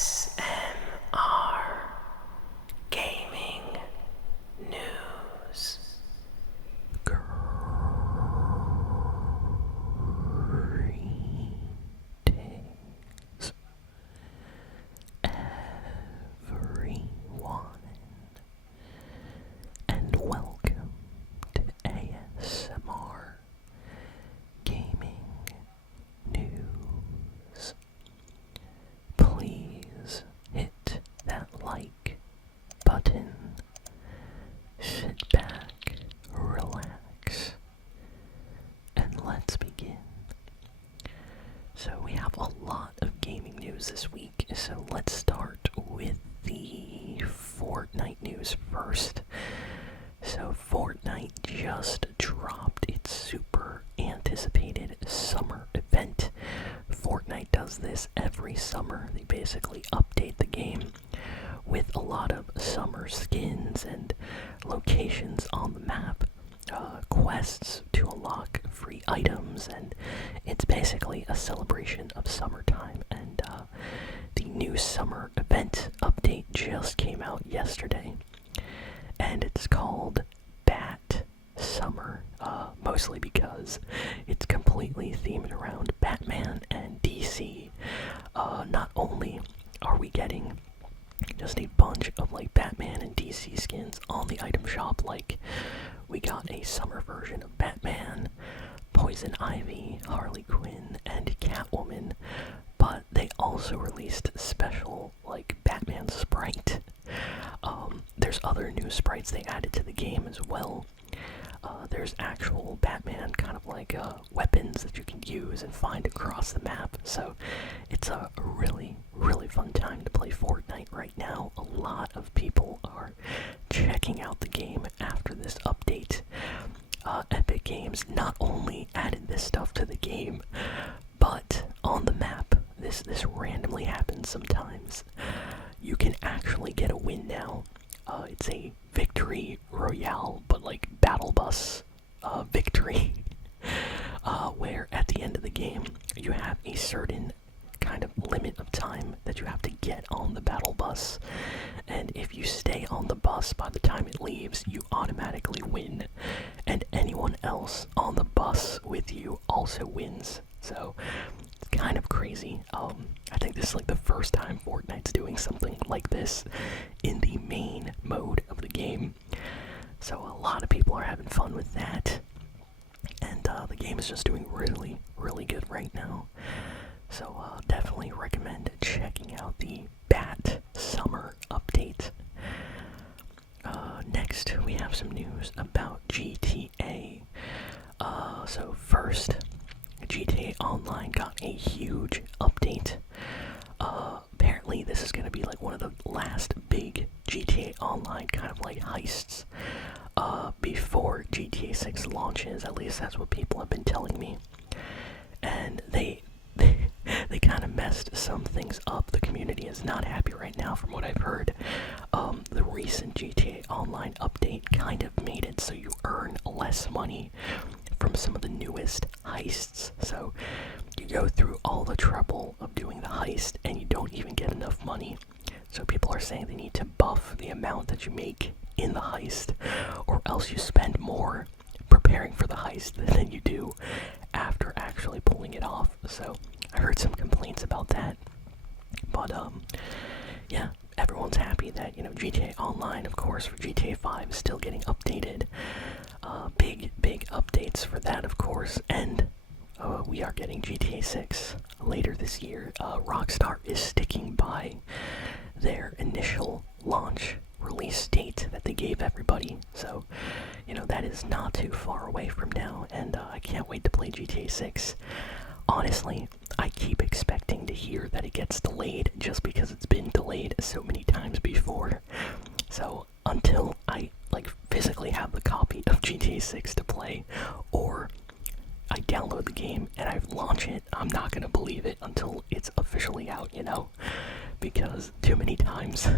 ASMR Gaming News. Greetings, everyone, and welcome to ASMR Gaming News. Please hit that like button, sit back, relax, and let's begin. So we have a lot of gaming news this week, so let's start with the Fortnite news first. So Fortnite just dropped its super anticipated summer event. Fortnite does this every summer. They basically update the game with a lot of summer skins and locations on the map, quests to unlock free items, and it's basically a celebration of summertime. And the new summer event update just came out yesterday, and it's called Bat Summer, mostly because it's completely themed around Batman and DC. Not only are we getting just a bunch of like Batman and DC skins on the item shop, like we got a summer version of Batman, Poison Ivy, Harley Quinn, and Catwoman, but they also released special like Batman sprite. There's other new sprites they added to the game as well. There's actual Batman kind of like weapons that you can use and find across the map. So it's a really, really fun time to play Fortnite right now. A lot of people are checking out the game after this update. Epic Games not only added this stuff to the game, but on the map, this randomly happens sometimes. You can actually get a win now. It's a victory royale, but like battle bus victory, where at the end of the game you have a certain kind of limit of time that you have to get on the battle bus, and if you stay on the bus by the time it leaves, you automatically win, and anyone else on the bus with you also wins. So it's kind of crazy. I think this is like the first time Fortnite's doing something like this in the main mode of the game. So a lot of people are having fun with that. And the game is just doing really, really good right now. So definitely recommend checking out the Bat Summer update. Next, we have some news about GTA. So first, GTA Online got a huge update. Apparently this is going to be like one of the last big GTA Online kind of like heists before GTA 6 launches. At least that's what people have been telling me. And they kind of messed some things up. The community is not happy right now from what I've heard. The recent GTA Online update kind of made it so you earn less money from some of the newest heists. So you go through all the trouble of doing the heist and you don't even get enough money. So people are saying they need to buff the amount that you make in the heist, or else you spend more preparing for the heist than you do after actually pulling it off. So I heard some complaints about that. But yeah, everyone's happy that, you know, GTA Online, of course, for GTA 5 is still getting updated. Big updates for that, of course, and we are getting GTA 6 later this year. Rockstar is sticking by their initial launch release date that they gave everybody, so, you know, that is not too far away from now, and I can't wait to play GTA 6. Honestly, I keep expecting to hear that it gets delayed just because it's been delayed so many times before. So until I like physically have the copy of GTA 6 to play, or I download the game and I launch it, I'm not gonna believe it until it's officially out, you know? Because too many times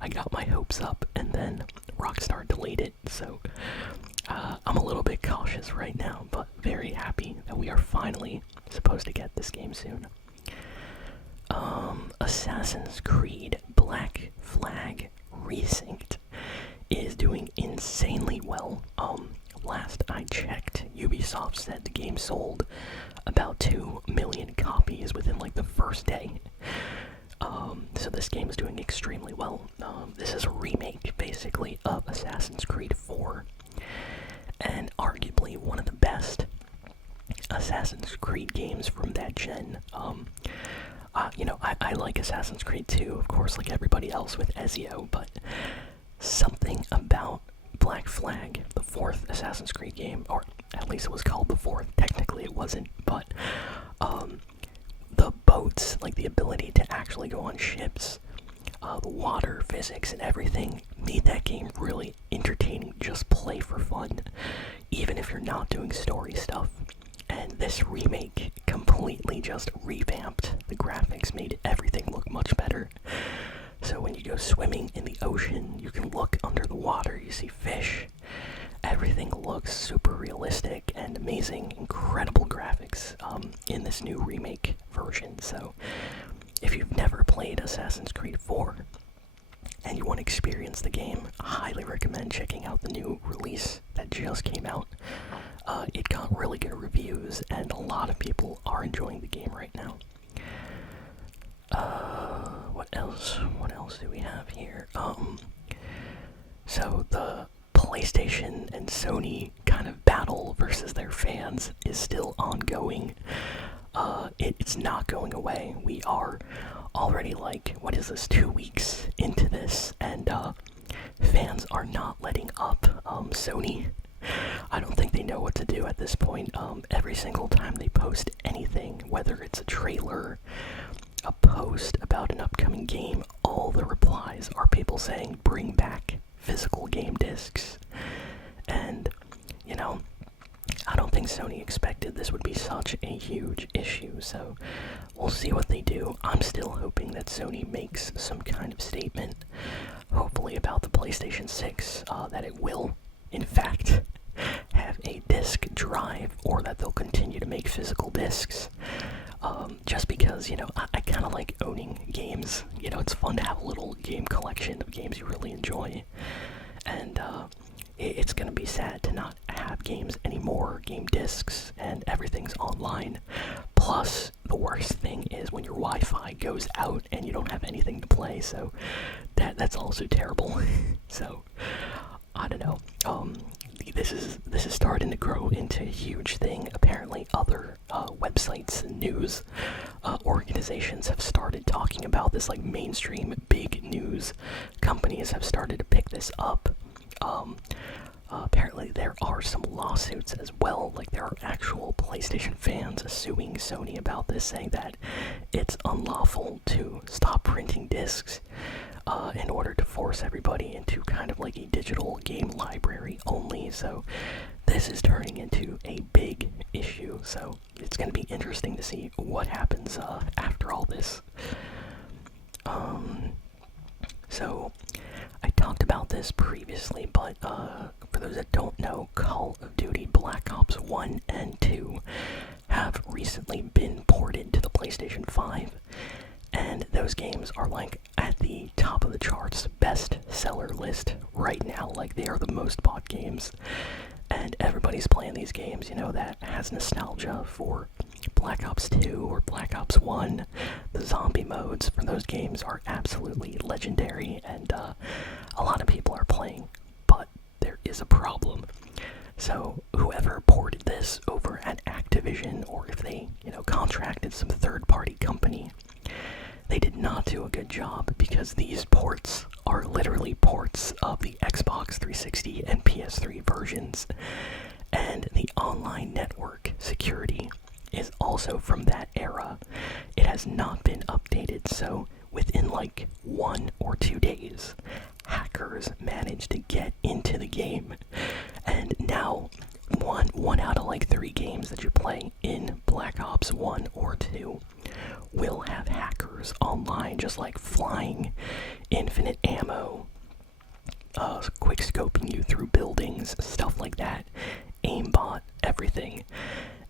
I got my hopes up and then Rockstar delayed it, so I'm a little bit cautious right now, but very happy that we are finally supposed to get this game soon. Assassin's Creed Black Flag Resynced is doing insanely well. Last I checked, Ubisoft said the game sold about 2 million copies within like the first day. So this game is doing extremely well. This is a remake, basically, of Assassin's Creed 4, and arguably one of the best Assassin's Creed games from that gen. I like Assassin's Creed 2, of course, like everybody else with Ezio, but something about Black Flag, the fourth Assassin's Creed game, or at least it was called the fourth, technically it wasn't, but the boats, like the ability to actually go on ships, the water physics and everything made that game really entertaining. Just play for fun, even if you're not doing story stuff. And this remake completely just revamped the graphics, made everything look much better. So when you go swimming in the ocean, you can look under the water, you see fish. Everything looks super realistic and amazing, incredible graphics in this new remake version. So if you've never played Assassin's Creed 4 and you want to experience the game, I highly recommend checking out the new release that just came out. It got really good reviews, and a lot of people are enjoying the game right now. What else? What else do we have here? So the PlayStation and Sony kind of battle versus their fans is still ongoing. It's not going away. We are already like, 2 weeks into this, and fans are not letting up. Sony, I don't think they know what to do at this point. Every single time they post anything, whether it's a trailer, a post about an upcoming game, all the replies are people saying, bring back physical game discs. And, I don't think Sony expected this would be such a huge issue, so we'll see what they do. I'm still hoping that Sony makes some kind of statement, hopefully about the PlayStation 6, that it will, in fact, have a disc drive, or that they'll continue to make physical discs. Just because, I kind of like owning games. It's fun to have a little game collection of games you really enjoy. And it's going to be sad to not have games anymore, game discs, and everything's online. Plus, the worst thing is when your Wi-Fi goes out and you don't have anything to play, so that's also terrible. So, I don't know. This is starting to grow into a huge thing. Apparently, other websites and news organizations have started talking about this. Like mainstream big news companies have started to pick this up. Apparently, there are some lawsuits as well. Like there are actual PlayStation fans suing Sony about this, saying that it's unlawful to stop printing discs in order to force everybody into kind of like a digital game library only. So this is turning into a big issue. So it's going to be interesting to see what happens after all this. So I talked about this previously, but for those that don't know, Call of Duty Black Ops 1 and 2 have recently been ported to the PlayStation 5. And those games are like at the top of the charts, best seller list right now. Like they are the most bought games. And everybody's playing these games, that has nostalgia for Black Ops 2 or Black Ops 1. The zombie modes for those games are absolutely legendary, and a lot of people are playing. But there is a problem. So whoever ported this over at Activision, or if they, contracted some third-party company, they did not do a good job, because these ports are literally ports of the Xbox 360 and PS3 versions. And the online network security is also from that era. It has not been updated, so within like 1 or 2 days, hackers managed to get into the game. And now, one out of like 3 games that you play in Black Ops 1 or 2 will have hackers online, just like flying infinite ammo, quick scoping you through buildings, stuff like that, aimbot, everything.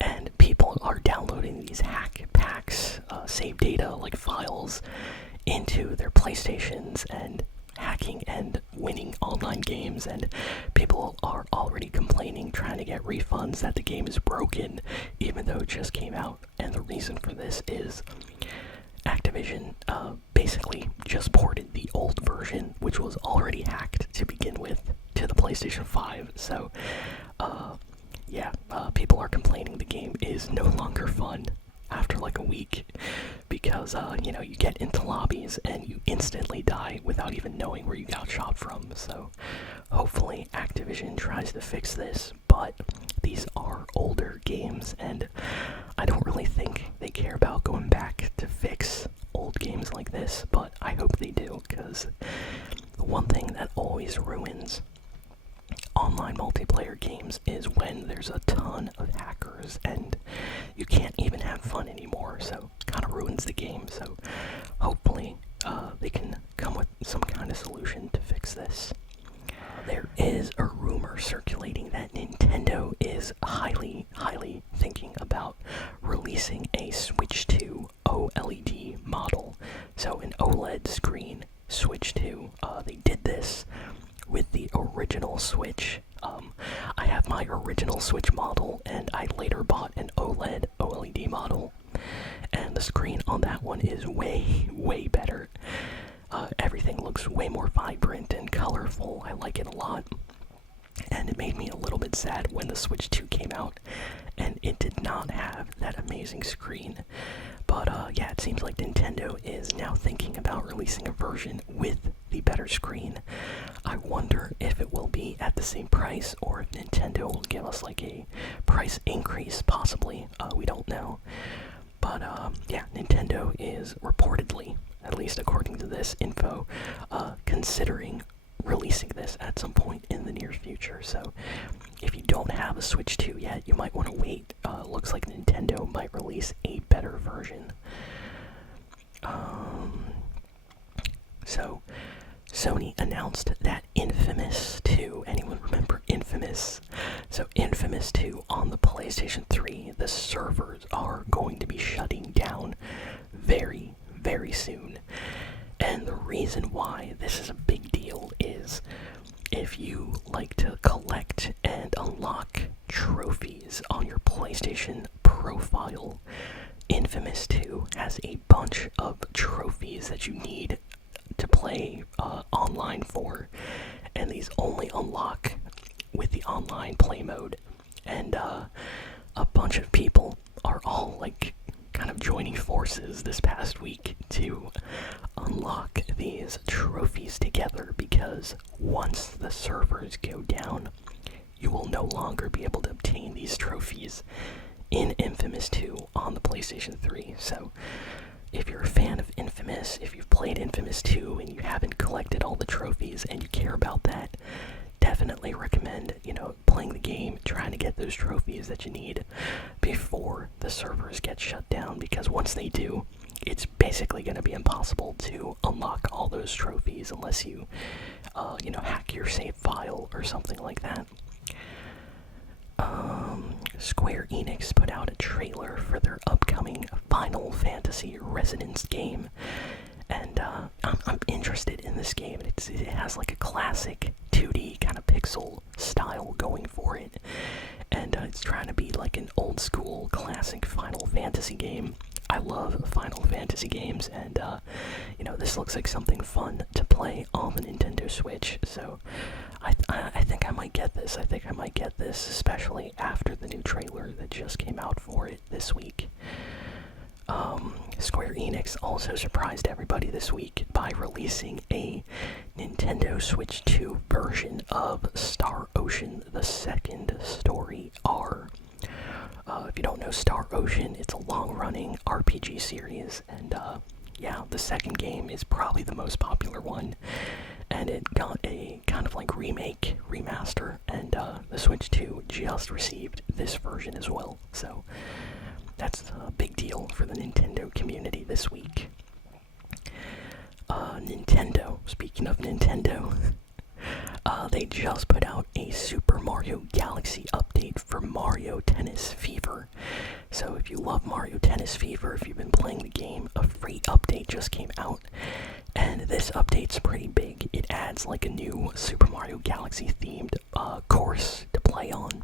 And and people are downloading these hack packs, save data like files, into their PlayStations and hacking and winning online games, and people are already complaining, trying to get refunds that the game is broken even though it just came out. And the reason for this is Activision basically just ported the old version, which was already hacked to begin with, to the PlayStation 5. So people are complaining the game is no longer fun after like a week, because you get into lobbies and you instantly die without even knowing where you got shot from. So hopefully Activision tries to fix this, but these are older games and I don't really think they care about going back to fix old games like this, but I hope they do, because the one thing that always ruins online multiplayer games is when there's a ton of hackers and you can't even have fun anymore, so it kind of ruins the game. So hopefully they can come with some kind of solution to fix this. There is a rumor circulating that Nintendo is highly thinking about releasing a Switch 2 OLED model, so an OLED screen Switch 2. They did this with the original Switch. I have my original Switch model, and I later bought an OLED model, and the screen on that one is way better. Everything looks way more vibrant and colorful. I like it a lot, and it made me a little bit sad when the Switch 2 came out and it did not have that amazing screen. But yeah, it seems like Nintendo is now thinking about releasing a version with the better screen. I wonder if it will be at the same price, or if Nintendo will give us like a price increase, possibly. We don't know. But yeah, Nintendo is reportedly, at least according to this info, considering releasing this at some point in the near future. So if you don't have a Switch 2 yet, you might want to wait. Looks like Nintendo might release a better version. So Sony announced that Infamous 2, anyone remember Infamous? So Infamous 2 on the PlayStation 3, the servers are going to be shutting down very soon. And the reason why this is a big deal is if you like to collect and unlock trophies on your PlayStation profile, Infamous 2 has a bunch of trophies that you need to play online for, and these only unlock with the online play mode. And a bunch of people are all like kind of joining forces this past week to unlock these trophies together, because once the servers go down, you will no longer be able to obtain these trophies in Infamous 2 on the PlayStation 3. So if you're a fan of Infamous, if you've played Infamous 2 and you haven't collected all the trophies and you care about that, definitely recommend, playing the game, trying to get those trophies that you need before the servers get shut down, because once they do, it's basically going to be impossible to unlock all those trophies unless you, hack your save file or something like that. Square Enix put out a trailer for their upcoming Final Fantasy Resonance game, and I'm interested in this game. It has like a classic 2D kind of pixel style going for it, and it's trying to be like an old school classic Final Fantasy game. I love Final Fantasy games, and this looks like something fun to play on the Nintendo Switch. So I think I might get this. Especially after the new trailer that just came out for it this week. Square Enix also surprised everybody this week by releasing a Nintendo Switch 2 version of Star Ocean: The Second Story R. If you don't know Star Ocean, it's a long-running RPG series, and yeah, the second game is probably the most popular one, and it got a kind of like remaster, and the Switch 2 just received this version as well. So that's a big deal for the Nintendo community this week. Nintendo, speaking of Nintendo, they just put out a Super Mario Galaxy update for Mario Tennis Fever. So if you love Mario Tennis Fever, if you've been playing the game, a free update just came out. And this update's pretty big. It adds like a new Super Mario Galaxy themed course to play on.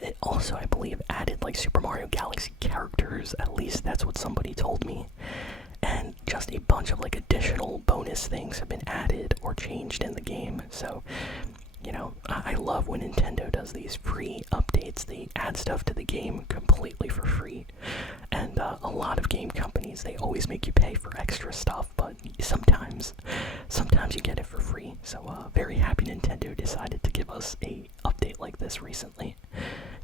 It also, I believe, added like Super Mario Galaxy characters. At least that's what somebody told me. And just a bunch of like additional bonus things have been added or changed in the game. So, you know, I love when Nintendo does these free updates. They add stuff to the game completely for free. And a lot of game companies, they always make you pay for extra stuff, but sometimes you get it for free. So very happy Nintendo decided to give us a update like this recently.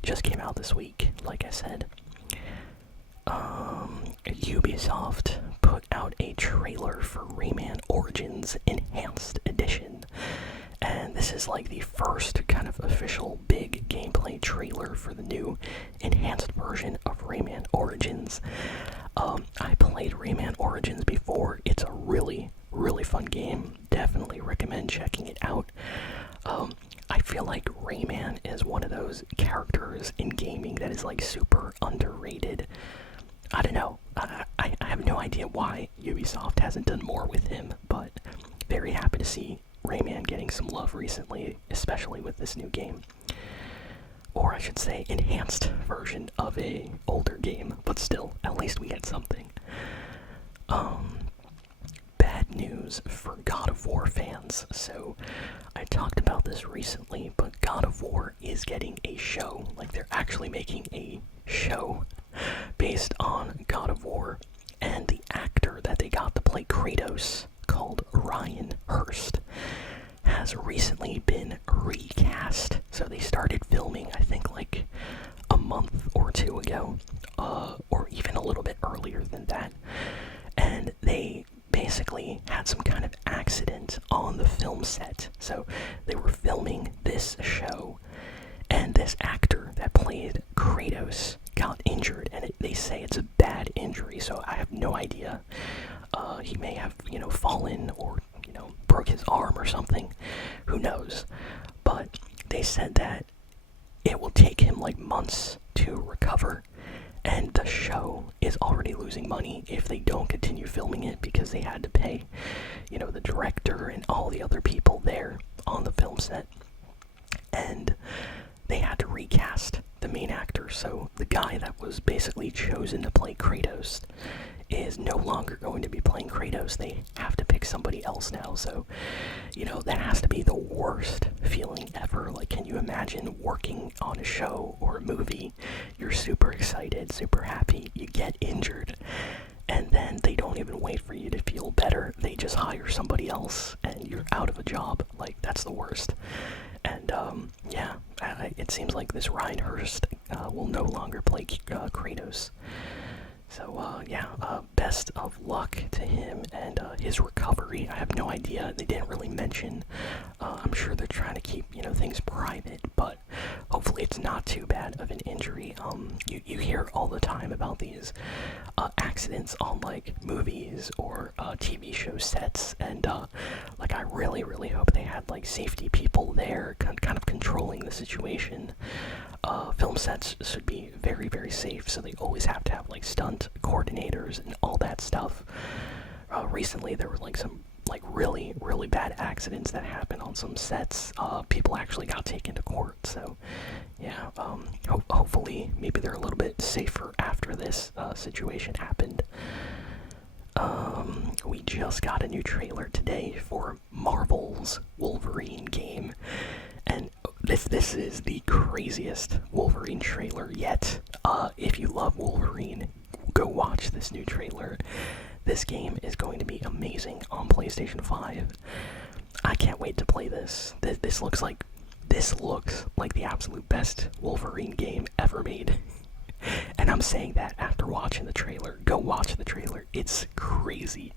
Just came out this week, like I said. Ubisoft put out a trailer for Rayman Origins Enhanced Edition. And this is like the first kind of official big gameplay trailer for the new enhanced version of Rayman Origins. I played Rayman Origins before. It's a really, really fun game. Definitely recommend checking it out. I feel like Rayman is one of those characters in gaming that is like super underrated. I don't know. I have no idea why Ubisoft hasn't done more with him, but very happy to see Rayman getting some love recently, especially with this new game. Or I should say, enhanced version of a older game, but still, at least we get something. Bad news for God of War fans. So, I talked about this recently, but God of War is getting a show. Like, they're actually making a show based on God of War, and the actor that they got to play Kratos, called Ryan Hurst, has recently been recast. So they started filming, I think, like a month or two ago, or even a little bit earlier than that. And they basically had some kind of accident on the film set. So they were filming this show, and this actor that played Kratos got injured, and they say it's a bad injury, so I have no idea. He may have, fallen or, broke his arm or something. Who knows? But they said that it will take him like months to recover, and the show is already losing money if they don't continue filming it, because they had to pay, the director and all the other people there on the film set. And they had to recast the main actor, so the guy that was basically chosen to play Kratos is no longer going to be playing Kratos. They have to pick somebody else now, so, that has to be the worst feeling ever. Like, can you imagine working on a show or a movie? You're super excited, super happy, you get injured, and then they don't even wait for you to feel better. They just hire somebody else, and you're out of a job. Like, that's the worst. And, it seems like this Ryan Hurst will no longer play Kratos. So, best of luck to him and his recovery. I have no idea. They didn't really mention. I'm sure they're trying to keep, things private, but hopefully it's not too bad of an injury. You hear all the time about these accidents on, like, movies or TV show sets, and, I really, really hope they had, like, safety people there kind of controlling the situation. Film sets should be very, very safe, so they always have to have, like, stunt coordinators and all that stuff. Recently, there were, like, some, like, really, really bad accidents that happened on some sets. People actually got taken to court, so, yeah, hopefully, maybe they're a little bit safer after this situation happened. We just got a new trailer today for Marvel's Wolverine game, and this is the craziest Wolverine trailer yet. If you love Wolverine, go watch this new trailer. This game is going to be amazing on PlayStation 5. I can't wait to play this. This looks like the absolute best Wolverine game ever made. And I'm saying that after watching the trailer. Go watch the trailer. It's crazy.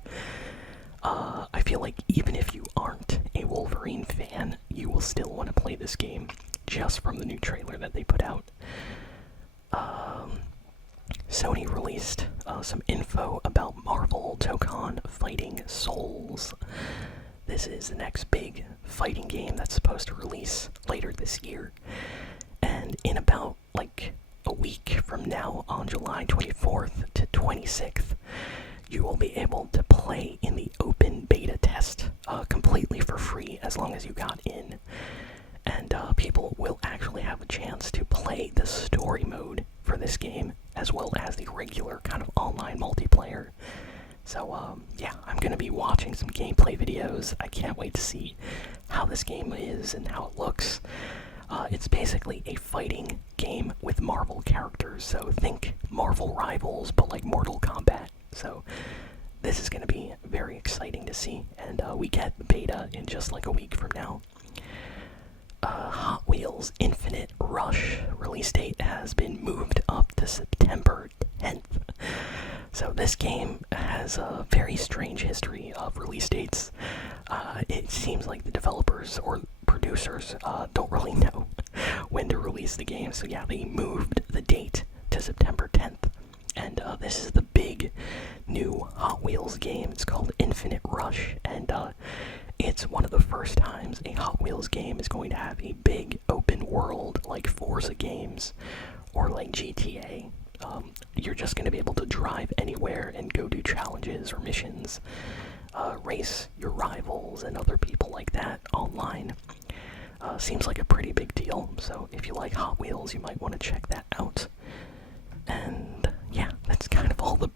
I feel like even if you aren't a Wolverine fan, you will still want to play this game just from the new trailer that they put out. Sony released some info about Marvel Dokkan Fighting Souls. This is the next big fighting game that's supposed to release later this year. And in about, like, a a week from now, on July 24th to 26th, you will be able to play in the open beta test completely for free as long as you got in. And people will actually have a chance to play the story mode for this game as well as the regular kind of online multiplayer. So yeah, I'm going to be watching some gameplay videos. I can't wait to see how this game is and how it looks. It's basically a fighting game with Marvel characters, so think Marvel Rivals, but like Mortal Kombat. So this is going to be very exciting to see, and we get the beta in just like a week from now. Hot Wheels Infinite Rush release date has been moved up to September 10th. So this game has a very strange history of release dates. It seems like the developers or producers don't really know when to release the game. So yeah, they moved the date to September 10th. And this is the big new Hot Wheels game. It's called Infinite Rush, and it's one of the first times a Hot Wheels game is going to have a big open world like Forza games or like GTA. You're just going to be able to drive anywhere and go do challenges or missions, race your rivals and other people like that online. Seems like a pretty big deal, so if you like Hot Wheels, you might want to check that out. And yeah, that's kind of all the